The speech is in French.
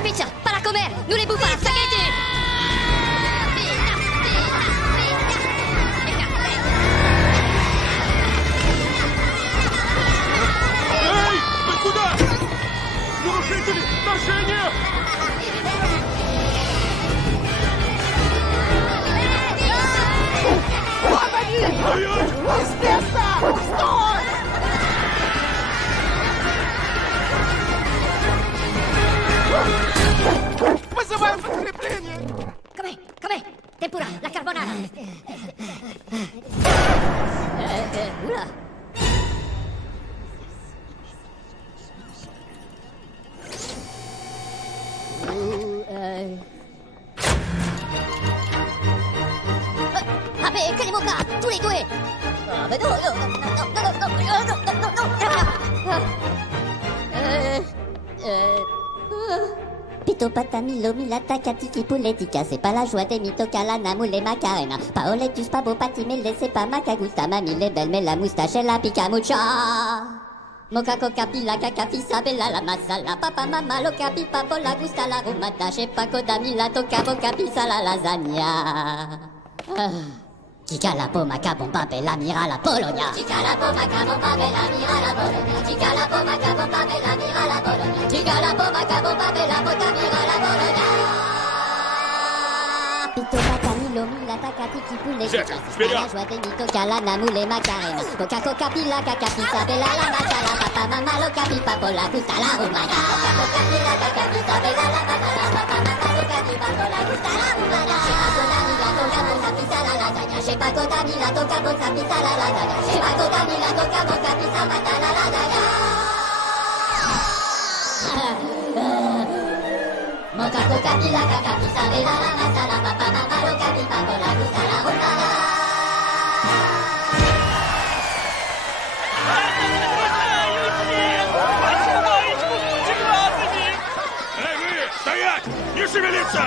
pizza, para comer, nous les bouffons, spaghetti. Эй, вы куда? Нарушители, вторжение! Вот они! Ой-ой! С места! Стой! Вызываем подкрепление! Come, tempura, la carbonara. Oula. Ah mais quel moka, tous les doués. Ah mais non. Pito patami lomilata katiki puletica, c'est pas la joie des mitocalana moule macarena. Paoletus pabo patime laissez pas macagusta, mamie les belles mais la moustache et la picamucha. Moka coca pila caca fisa bella la masala, papa mama lo capi papo la gusta la rumata, che paco damila toca boca pisa la lasagna. Chica la poma cabomba bella mira la Polonia. Chica la poma cabomba bella mira la Polonia. Chica la poma cabomba bella mira la Polonia. Chica la poma cabomba bella boca mira la Polonia. Pito patamilo mila takatiki poulet. Сядь, вперед! La joie des mitocala namoule macarena. Coca coca pila caca pizza bella la masala. Papa mama lo capi papo la gusta la rumana. Coca coca pila caca pizza bella la masala. Papa mama lo capi papo la gusta la rumana. Paco Damila toca boca pizza la lasagna. Paco Damila toca boca pizza mata la lasagna. Moca coca pila caca pizza bella la masala. Papa mama lo capi papo la gusta la rumana. Эй, вы! Стоять! Не шевелиться!